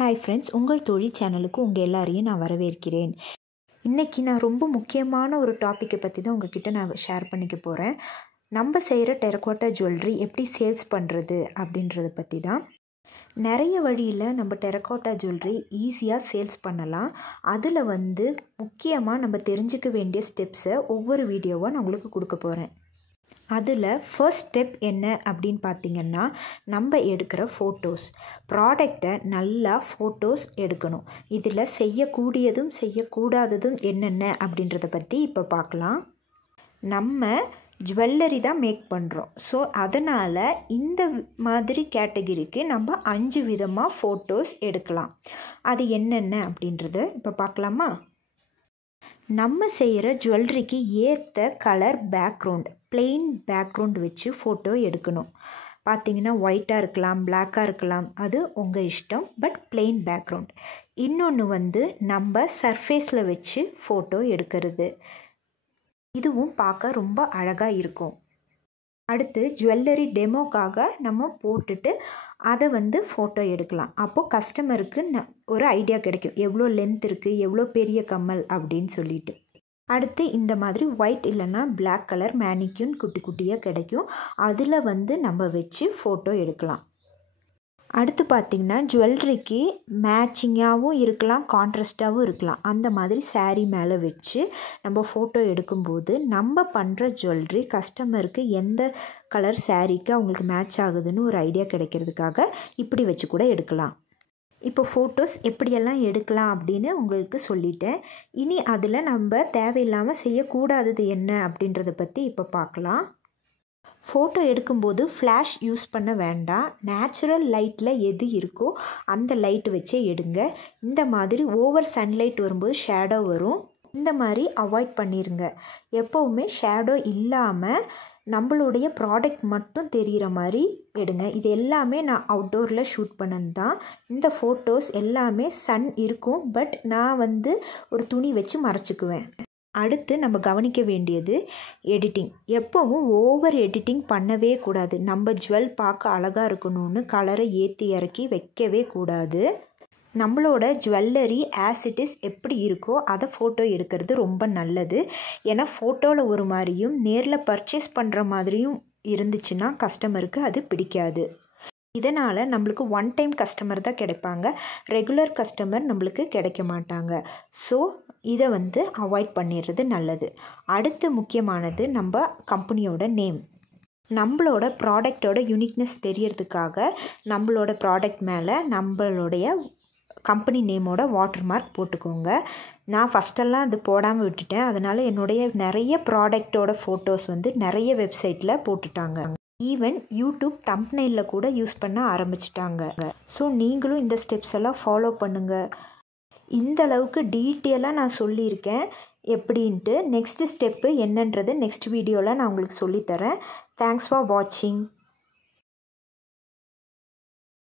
Hi friends, உங்கள் தோழி சேனலுக்கு உங்கள் எல்லாரையும் நான் வரவேற்கிறேன். இன்றைக்கி நான் ரொம்ப முக்கியமான ஒரு டாப்பிக்கை பற்றி தான் உங்ககிட்ட நான் ஷேர் பண்ணிக்க போகிறேன். நம்ம செய்கிற டெரகோட்டா ஜுவல்லரி எப்படி சேல்ஸ் பண்ணுறது அப்படின்றத பற்றி தான். நிறைய வழியில் நம்ம டெரகோட்டா ஜுவல்லரி ஈஸியாக சேல்ஸ் பண்ணலாம். அதில் முக்கியமாக நம்ம தெரிஞ்சுக்க வேண்டிய ஸ்டெப்ஸை ஒவ்வொரு வீடியோவாக நான் உங்களுக்கு கொடுக்க போகிறேன். அதில் ஃபர்ஸ்ட் ஸ்டெப் என்ன அப்படின்னு பார்த்திங்கன்னா, நம்ம எடுக்கிற ஃபோட்டோஸ், ப்ராடக்டை நல்லா ஃபோட்டோஸ் எடுக்கணும். இதில் செய்யக்கூடியதும் செய்யக்கூடாததும் என்னென்ன அப்படின்றத பற்றி இப்போ பார்க்கலாம். நம்ம ஜுவல்லரி தான் மேக் பண்ணுறோம். ஸோ அதனால் இந்த மாதிரி கேட்டகிரிக்கு நம்ம 5 விதமாக ஃபோட்டோஸ் எடுக்கலாம். அது என்னென்ன அப்படின்றத இப்போ பார்க்கலாமா? நம்ம செய்கிற ஜுவல்லரிக்கு ஏற்ற கலர் பேக்ரவுண்ட், பிளெயின் பேக்ரவுண்ட் வச்சு ஃபோட்டோ எடுக்கணும். பார்த்திங்கன்னா ஒயிட்டாக இருக்கலாம், பிளாக்காக இருக்கலாம், அது உங்கள் இஷ்டம். But plain background. இன்னொன்று நம்ம சர்ஃபேஸில் வச்சு ஃபோட்டோ எடுக்கிறது. இதுவும் பார்க்க ரொம்ப அழகாக இருக்கும். அடுத்து ஜுவல்லரி டெமோக்காக நம்ம போட்டுட்டு அதை ஃபோட்டோ எடுக்கலாம். அப்போது கஸ்டமருக்கு ஒரு ஐடியா கிடைக்கும், எவ்வளோ லென்த் இருக்குது, எவ்வளோ பெரிய கம்மல் அப்படின்னு சொல்லிட்டு. அடுத்து இந்த மாதிரி ஒயிட் இல்லைன்னா பிளாக் கலர் மேனிக்யூன் குட்டி குட்டியாக கிடைக்கும். அதில் நம்ம வச்சு ஃபோட்டோ எடுக்கலாம். அடுத்து பார்த்திங்கன்னா ஜுவல்லரிக்கு மேட்சிங்காகவும் இருக்கலாம், கான்ட்ராஸ்டாகவும் இருக்கலாம். அந்த மாதிரி சாரீ மேலே வச்சு நம்ம ஃபோட்டோ எடுக்கும்போது நம்ம பண்ணுற ஜுவல்லரி கஸ்டமருக்கு எந்த கலர் சாரீக்கு அவங்களுக்கு மேட்ச் ஆகுதுன்னு ஒரு ஐடியா கிடைக்கிறதுக்காக இப்படி வச்சு கூட எடுக்கலாம். இப்போ ஃபோட்டோஸ் எப்படியெல்லாம் எடுக்கலாம் அப்படின்னு உங்களுக்கு சொல்லிட்டேன். இனி அதில் நம்ம தேவையில்லாமல் செய்யக்கூடாதது என்ன அப்படின்றத பற்றி இப்போ பார்க்கலாம். ஃபோட்டோ எடுக்கும்போது ஃப்ளாஷ் யூஸ் பண்ண வேண்டாம். நேச்சுரல் லைட்டில் எது இருக்கோ அந்த லைட் வச்சே எடுங்க. இந்த மாதிரி ஓவர் சன்லைட் வரும்போது ஷேடோ வரும். இந்த மாதிரி அவாய்ட் பண்ணிடுங்க. எப்போவுமே ஷேடோ இல்லாமல் நம்மளுடைய ப்ராடக்ட் மட்டும் தெரிகிற மாதிரி எடுங்க. இது எல்லாமே நான் அவுட்டோரில் ஷூட் பண்ணது தான். இந்த ஃபோட்டோஸ் எல்லாமே சன் இருக்கும், பட் நான் ஒரு துணி வச்சு மறைச்சிக்குவேன். அடுத்து நம்ம கவனிக்க வேண்டியது எடிட்டிங். எப்போவும் ஓவர் எடிட்டிங் பண்ணவே கூடாது. நம்ம ஜுவல் பார்க்க அழகாக இருக்கணும்னு கலரை ஏற்றி இறக்கி வைக்கவே கூடாது. நம்மளோட ஜுவல்லரி ஆஸ் இட் இஸ் எப்படி இருக்கோ அதை ஃபோட்டோ எடுக்கிறது ரொம்ப நல்லது. ஏன்னா ஃபோட்டோவில் ஒரு மாதிரியும் நேரில் பர்ச்சேஸ் பண்ணுற மாதிரியும் இருந்துச்சுன்னா கஸ்டமருக்கு அது பிடிக்காது. இதனால் நம்மளுக்கு ஒன் டைம் கஸ்டமர் தான் கிடைப்பாங்க, ரெகுலர் கஸ்டமர் நம்மளுக்கு கிடைக்க மாட்டாங்க. ஸோ இதை அவாய்ட் பண்ணிடுறது நல்லது. அடுத்து முக்கியமானது நம்ம கம்பெனியோட நேம். நம்மளோட ப்ராடக்டோட யூனிக்னஸ் தெரியறதுக்காக நம்மளோட ப்ராடக்ட் மேலே நம்மளுடைய கம்பெனி நேமோட வாட்டர் மார்க் போட்டுக்கோங்க. நான் ஃபஸ்ட்டெல்லாம் அது போடாமல் விட்டுட்டேன். அதனால் என்னுடைய நிறைய ப்ராடக்டோட ஃபோட்டோஸ் நிறைய வெப்சைட்டில் போட்டுட்டாங்க. ஈவன் யூடியூப் தம்ப்நெயிலில் கூட யூஸ் பண்ண ஆரம்பிச்சிட்டாங்க. ஸோ நீங்களும் இந்த ஸ்டெப்ஸ் எல்லாம் ஃபாலோ பண்ணுங்கள். இந்த அளவுக்கு டீட்டெயிலாக நான் சொல்லியிருக்கேன் எப்படின்ட்டு. நெக்ஸ்ட்டு ஸ்டெப்பு என்னன்றது நெக்ஸ்ட் வீடியோவில் நான் உங்களுக்கு சொல்லித்தரேன். தேங்க்ஸ் ஃபார் வாட்சிங்.